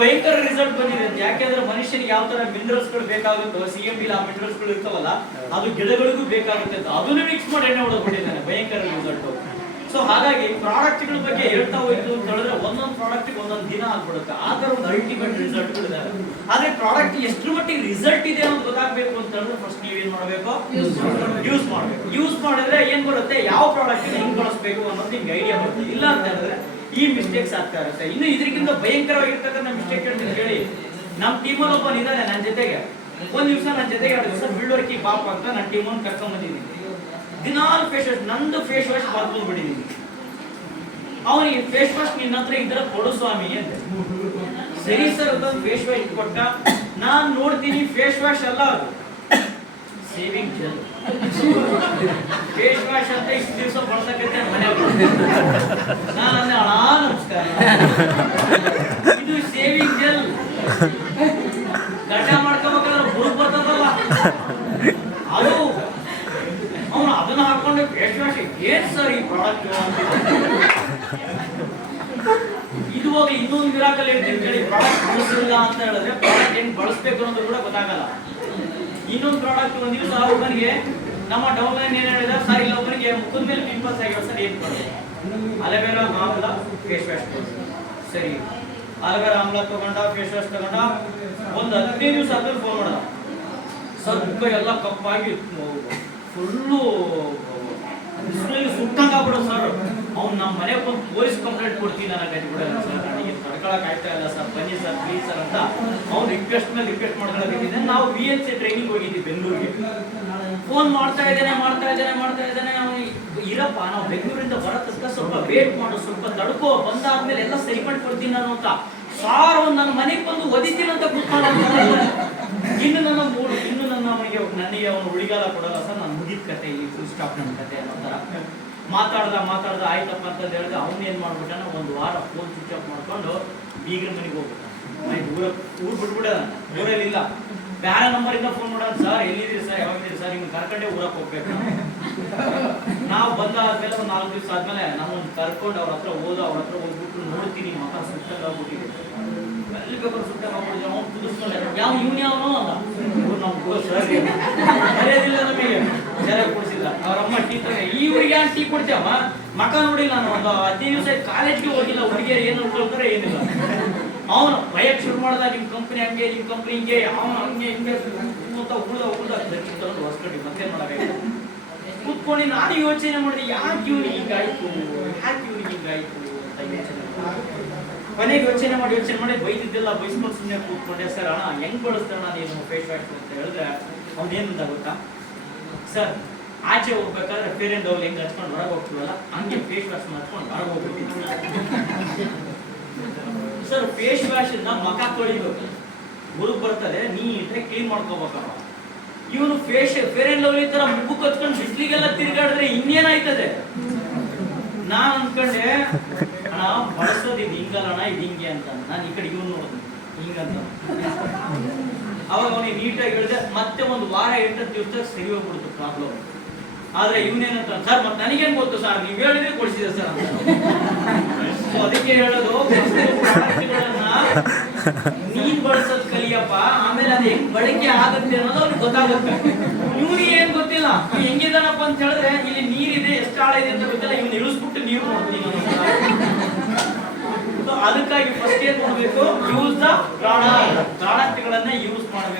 ಭಯಂಕರ ರಿಸಲ್ಟ್ ಬಂದಿದೆ. ಯಾಕೆಂದ್ರೆ ಮನುಷ್ಯನಿಗೆ ಯಾವ ತರ ಮಿನರಲ್ಸ್ಗಳು ಬೇಕಾಗುತ್ತೋ ಸಿ ಎಂ ಆ ಮಿನರಲ್ಸ್ಗಳು ಇರ್ತಾವಲ್ಲ ಅದು ಗಿಡಗಳಿಗೂ ಬೇಕಾಗುತ್ತೆ ಅಂತ. ಅದನ್ನು ಮಿಕ್ಸ್ ಮಾಡಿ ಎಣ್ಣೆ ಹೊಡೆದ್ಬಿಟ್ಟಿದ್ದಾನೆ ಭಯಂಕರ ರಿಸಲ್ಟ್ ಸೊ ಹಾಗಾಗಿ ಪ್ರಾಡಕ್ಟ್ಗಳ ಬಗ್ಗೆ ಹೇಳ್ತಾ ಹೋಯ್ತು ಅಂತ ಹೇಳಿದ್ರೆ ಒಂದೊಂದು ಪ್ರಾಡಕ್ಟ್ ಒಂದೊಂದು ದಿನ ಆಗ್ಬಿಡುತ್ತೆ. ಆ ತರ ಒಂದು ಅಲ್ಟಿಮೇಟ್ ರಿಸಲ್ಟ್ ಇದಾವೆ. ಆದ್ರೆ ಪ್ರಾಡಕ್ಟ್ ಎಷ್ಟು ಮಟ್ಟಿಗೆ ರಿಸಲ್ಟ್ ಇದೆ ಅಂತ ಗೊತ್ತಾಗಬೇಕು ಅಂತ ಹೇಳಿದ್ರೆ ಫಸ್ಟ್ ನೀವೇನ್ ಮಾಡ್ಬೇಕು? ಯೂಸ್ ಮಾಡ್ಬೇಕು. ಯೂಸ್ ಮಾಡಿದ್ರೆ ಏನ್ ಬರುತ್ತೆ? ಯಾವ ಪ್ರಾಡಕ್ಟ್ ಹೆಂಗ್ ಬಳಸಬೇಕು ಅನ್ನೋದು ನಿಮ್ಗೆ ಐಡಿಯಾ ಬರುತ್ತೆ. ಇಲ್ಲ ಅಂತ ಹೇಳಿದ್ರೆ ಈ ಮಿಸ್ಟೇಕ್ಸ್ ಆಗ್ತಾ ಇರುತ್ತೆ. ಇನ್ನು ಇದಕ್ಕಿಂತ ಭಯಂಕರವಾಗಿರ್ತಕ್ಕಂಥ ಮಿಸ್ಟೇಕ್ ಹೇಳ್ತೀನಿ ಕೇಳಿ. ನಮ್ಮ ಟೀಮಲ್ಲಿ ಒಬ್ಬ ಇದ್ದಾನೆ ನನ್ನ ಜೊತೆಗೆ. ಒಂದ್ ದಿವಸ ನನ್ನ ಜೊತೆಗೆ ಎರಡು ದಿವಸ ಬಿಲ್ಡ್ ಪಾಪ ಅಂತ ನನ್ನ ಟೀಮನ್ನು ಕರ್ಕೊಂಡ್ ಬಂದಿದ್ದೀನಿ. ದಿನಾಲ್ ಫೇಸ್ ವಾಶ್ ನಂದು ಫೇಸ್ ವಾಶ್ ಮಾಡ್ಕೊಂಡು ಬಿಟ್ಟಿದ್ದೀನಿ. ಅವನಿಗೆ ಫೇಸ್ ವಾಶ್ ನಿನ್ನ ಹತ್ರ ಇದ್ರ ಕೊಡು ಸ್ವಾಮಿ ಅಂತ ಸರಿ ಸರ್ ಅಂತ ಫೇಸ್ ವಾಶ್ ಕೊಟ್ಟ. ನಾನ್ ನೋಡ್ತೀನಿ ಫೇಸ್ ವಾಶ್ ಅಲ್ಲ ಅದು. ಸೇವಿಂಗ್ ಜೆಲ್ ಫೇಸ್ ವಾಶ್ ಅಂತ ಇಷ್ಟು ದಿವಸ ಬಳಸಕತ್ತೆ ಮನೆ ನಾನು ಇದು ಸೇವಿಂಗ್ ಜೆಲ್ ಗಡ್ಡ ಮಾಡ್ಕೋಬೇಕಾದ್ರೆ ಬುರುಕ್ ಬರ್ತದಲ್ಲ. ಅದು. ಅವನು ಅದನ್ನ ಹಾಕೊಂಡು ಫೇಸ್ ವಾಶ್ ಏನ್ ಸರ್ ಈ ಪ್ರಾಡಕ್ಟ್ ಇದು ಹೋಗಿ ಇನ್ನೊಂದು ಮಿರಾಕಲ್ ಹೇಳ್ತೀನಿ ಕೇಳಿ. ಪ್ರಾಡಕ್ಟ್ ಬಳಸಿಲ್ಲ ಅಂತ ಹೇಳಿದ್ರೆ ಪ್ರಾಡಕ್ಟ್ ಹೆಂಗ್ ಬಳಸ್ಬೇಕು ಅನ್ನೋದು ಕೂಡ ಗೊತ್ತಾಗಲ್ಲ. ಇನ್ನೊಂದು ಪ್ರಾಡಕ್ಟ್ ಒಂದು ದಿವಸ ಒಬ್ಬನಿಗೆ ನಮ್ಮ ಡೌನ್ ಏನ್ ಹೇಳಿದ? ಸರ್ ಇಲ್ಲ ಒಬ್ಬನಿಗೆ ಮುಖದ ಮೇಲೆ ಪಿಂಪಲ್ಸ್ ಆಗಿರೋ ಸರ್ ಏನ್ ಮಾಡೋದು ಅಲವೇರಾ ಆಮ್ಲ ಫೇಸ್ ವಾಶ್ ಸರಿ. ಅಲೆಬೇರಾ ಆಮ್ಲ ತಗೊಂಡ ಫೇಸ್ ವಾಶ್ ತಗೊಂಡ, ಒಂದು ಹದಿನೈದು ದಿವಸ ಆದ್ಮೇಲೆ ಫೋನ್ ಮಾಡ ಮುಖ ಎಲ್ಲ ಕಪ್ಪಾಗಿ ಫುಲ್ಲು ಬಿಸಿಲಲ್ಲಿ ಸುಟ್ಟಂಗ ಆಗ್ಬಿಡೋ ಸರ್ ಅವ್ನು ನಮ್ಮ ಮನೆಗೆ ಬಂದು ಪೊಲೀಸ್ ಕಂಪ್ಲೇಂಟ್ ಕೊಡ್ತೀನಿ ನನಗೆ ಬಿಡಲ್ಲ ಸರ್ ನನಗೆ. ಆಗ್ತಾ ಇಲ್ಲ ಸರ್. ಬನ್ನಿ ಸರ್ ಪ್ಲೀಸ್ ಸರ್ ಅಂತ ಅವ್ನು ರಿಕ್ವೆಸ್ಟ್ ಮೇಲೆ ರಿಕ್ವೆಸ್ಟ್ ಮಾಡ್ಕೊಳ್ಳೋದಕ್ಕಿದೆ ನಾವು ವಿ ಎನ್ ಸಿ ಟ್ರೈನಿಂಗ್ ಹೋಗಿದ್ವಿ ಬೆಂಗಳೂರಿಗೆ. ಫೋನ್ ಮಾಡ್ತಾ ಇದ್ದೇನೆ ಮಾಡ್ತಾ ಇದ್ದೇನೆ ಮಾಡ್ತಾ ಇದ್ದೇನೆ. ಇರಪ್ಪ, ನಾವು ಬೆಂಗಳೂರಿಂದ ಬರೋ ತನಕ ಸ್ವಲ್ಪ ವೇಟ್ ಮಾಡು, ಸ್ವಲ್ಪ ತಡ್ಕೋ, ಬಂದಾದ್ಮೇಲೆ ಎಲ್ಲ ಸರಿ ಮಾಡ್ಕೊಡ್ತೀನಿ ನಾನು ಅಂತ. ಸಾರ್ ಅವ್ನು ನನ್ನ ಮನೆಗೆ ಬಂದು ಒದಿತೀನಿ ಅಂತ ಕೂತ್ಕೊಂಡು ಇನ್ನು ನನ್ನ ಮೂರು ಇನ್ನು ನನ್ನ ಅವನಿಗೆ ನನಗೆ ಅವನು ಉಳಿಗಾಲ ಕೊಡಲ್ಲ ಸರ್. ನಾನು ಮುಗಿದ ಕತೆ ಇಲ್ಲಿ ಫುಲ್ ಸ್ಟಾಪ್ ನನ್ನ ಕತೆ ಅನ್ನೋ ಥರ. ಮಾತಾಡ್ದ ಮಾತಾಡ್ದ ಆಯ್ತಪ್ಪ ಅಂತ ಹೇಳಿದ್ರೆ ಅವ್ನು ಏನ್ ಮಾಡ್ಬಿಟ್ಟಾನ, ಒಂದು ವಾರ ಫೋನ್ ಸ್ವಿಚ್ ಆಫ್ ಮಾಡ್ಕೊಂಡು ಬೀಗರ ಮನೆಗೆ ಹೋಗ್ಬಿಟ್ಟ. ಊರ, ಊರ್ ಬಿಟ್ಬಿಡ ಊರಲ್ಲಿ ಇಲ್ಲ. ಬೇರೆ ನಂಬರ್ ಇಂದ ಫೋನ್ ಮಾಡೋಣ ಸರ್, ಎಲ್ಲಿದ್ದೀರಿ ಸರ್? ಯಾವಾಗಿದ್ದೀರಿ ಸರ್? ಹಿಂಗೆ ಕರ್ಕೊಂಡೆ ಊರಕ್ಕೆ ಹೋಗ್ಬೇಕು ನಾವು. ಬಂದಾದ್ಮೇಲೆ ಒಂದು ನಾಲ್ಕು ದಿವಸ ಆದ್ಮೇಲೆ ನಾವೊಂದು ಕರ್ಕೊಂಡು ಅವ್ರ ಹತ್ರ ಹೋದ, ಅವ್ರ ಹತ್ರ ಹೋಗ್ಬಿಟ್ಟು ನೋಡ್ತೀನಿ ಮಕ ಸುತ್ತ ಆಗ್ಬಿಟ್ಟಿದೆ. ಎಲ್ಲಿ ಬೇಕಾದ್ರೂ ಸುತ್ತ ಆಗ್ಬಿಟ್ಟಿದೆ, ಅವ್ನು ಕುದಿಸ್ಕೊಂಡೆ. ಯಾವ, ಇವ್ನು ನಮ್ಮ ಕ್ಲೋಸ್ ಸರ್. ಕರೆಯೋದಿಲ್ಲ ನಮಗೆ. ಸರಿಯಾಗಿ ಕುಡಿಸಿಲ್ಲ. ಅವ್ರ ಅಮ್ಮ ಟೀ ತಂದೆ ಈ ಹುಡುಗಿ ಯಾರು ಟೀ ಕೊಡ್ತೇವ ಮಕ ನೋಡಿಲ್ಲ ನಾನು ಒಂದು ಹದಿನೈದು ದಿವಸ ಕಾಲೇಜ್ಗೆ ಹೋಗಿಲ್ಲ. ಹುಡುಗಿಯರು ಏನು ಉಳ್ಕೊಳ್ತಾರೆ ಏನಿಲ್ಲ. ಅವನು ಭಯಕ್ಕೆ ಶುರು ಮಾಡ್ದ, ನಿಮ್ ಕಂಪ್ನಿ ಹಂಗೆ, ನಿಮ್ ಕಂಪ್ನಿ ಹಿಂಗೆ, ಅವನು ಹಂಗೆ, ಹಿಂಗೆ ಉಳ್ದ ಉಳ್ದ ತಂದು ಹೊಸ್ಕಂಡು ಮತ್ತೆ ಮಾಡಬೇಕು. ಕೂತ್ಕೊಂಡು ನಾನು ಯೋಚನೆ ಮಾಡಿದೆ, ಯಾಕೆ ಇವ್ನಿಗೆ ಹಿಂಗಾಯ್ತು? ಯಾಕೆ ಇವ್ನಿಗೆ ಹಿಂಗಾಯ್ತು ಅಂತ ಯೋಚನೆ ಮನೆಗೆ ಯೋಚನೆ ಮಾಡಿ ಯೋಚನೆ ಮಾಡಿ ಬೈದಿದ್ದೆಲ್ಲ, ಬೈಸ್ಕೊಂಡು ಸುಮ್ಮನೆ ಕೂತ್ಕೊಂಡೆ, ಸರ್ ಅಣ್ಣ, ಹೆಂಗ್ ಬಳಸ್ತಾಣ ನೀನು? ಫೇಸ್ ವಾಶ್ ಅಂತ ಹೇಳಿದ್ರೆ, ಅವ್ನು ಏನಂತ ಗೊತ್ತಾ? ಸರ್, ಆಚೆ ಹೋಗ್ಬೇಕಾದ್ರೆ ಫೇರ್ ಅಂಡ್ ಲವ್ಲಿ ಹೆಂಗ್ ಹಚ್ಕೊಂಡು ಹೊರಗೆ ಹೋಗ್ತೀವಲ್ಲ, ಹಂಗೆ ಫೇಸ್ ವಾಶ್ ಮಾಡ್ಕೊಂಡು ಹೊರಗೆ ಹೋಗ್ಬೇಕು ಸರ್ ಫೇಸ್ ವಾಶ್ ಇಂದ ಮಕ ತೊಳಿಬೇಕು. ಮುರುಗ್ ಬರ್ತದೆ ನೀಟಾಗಿ ಕ್ಲೀನ್ ಮಾಡ್ಕೋಬೇಕಪ್ಪ ಇವನು ಫೇಸ್ ಫೇರ್ ಲವ್ಲಿ ತರ ಮುಗ್ಗು ಹಚ್ಕೊಂಡು ಬಿಸ್ಲಿಗೆಲ್ಲ ತಿರುಗಾಡಿದ್ರೆ ಇನ್ನೇನಾಯ್ತದೆ? ನಾನ್ ಅನ್ಕೊಂಡೆ, ಅಣ್ಣ, ಬಳಸೋದು ಇದು ಹಿಂಗಲ್ಲ ಅಣ್ಣ ಇದು ಹಿಂಗೆ ಅಂತ ನಾನು ಈ ಕಡೆ ಇವನು ನೋಡಿದೆ ಹಿಂಗಂತ. ಅವಾಗ ಅವನಿಗೆ ನೀಟಾಗಿ ಹೇಳಿದೆ, ಮತ್ತೆ ಒಂದು ವಾರ ಎಂಟು ದಿವಸ ಸರಿ ಹೋಗ್ಬಿಡ್ತು ಪ್ರಾಬ್ಲಮ್ ಆದ್ರೆ ಇವನೇನಂತ, ಸರ್ ಮತ್ತೆ ನನಗೇನ್ ಗೊತ್ತು ಸರ್? ನೀವ್ ಹೇಳಿದ್ರೆ ಕೊಡಿಸಿದೆ ಸರ್ ಅಂತ. ಅದಕ್ಕೆ ಹೇಳೋದು ನೀನ್ ಬಳಸೋದ್ ಕಲಿಯಪ್ಪ. ಆಮೇಲೆ ಅದು ಹೆಂಗ್ ಬಳಕೆ ಆಗುತ್ತೆ ಅನ್ನೋದು ಅವ್ರಿಗೆ ಗೊತ್ತಾಗುತ್ತೆ. ಇವನಿಗೆ ಏನ್ ಗೊತ್ತಿಲ್ಲ? ಹೆಂಗಿದಾನಪ್ಪ ಅಂತ ಹೇಳಿದ್ರೆ, ಇಲ್ಲಿ ನೀರಿದೆ, ಎಷ್ಟು ಆಳ ಇದೆ ಅಂತ ಗೊತ್ತಿಲ್ಲ. ಇವ್ನು ಇಳಿಸ್ಬಿಟ್ಟು ನೀರು ನೋಡ್ತೀನಿ. ಅದಕ್ಕಾಗಿ ಫಸ್ಟ್ ಏನ್ ಮಾಡಬೇಕು? ಯೂಸ್ ದ ಪ್ರಾಡಕ್ಟ್ ಪ್ರಾಡಕ್ಟ್ ಗಳನ್ನ ಯೂಸ್ ಮಾಡಬೇಕು.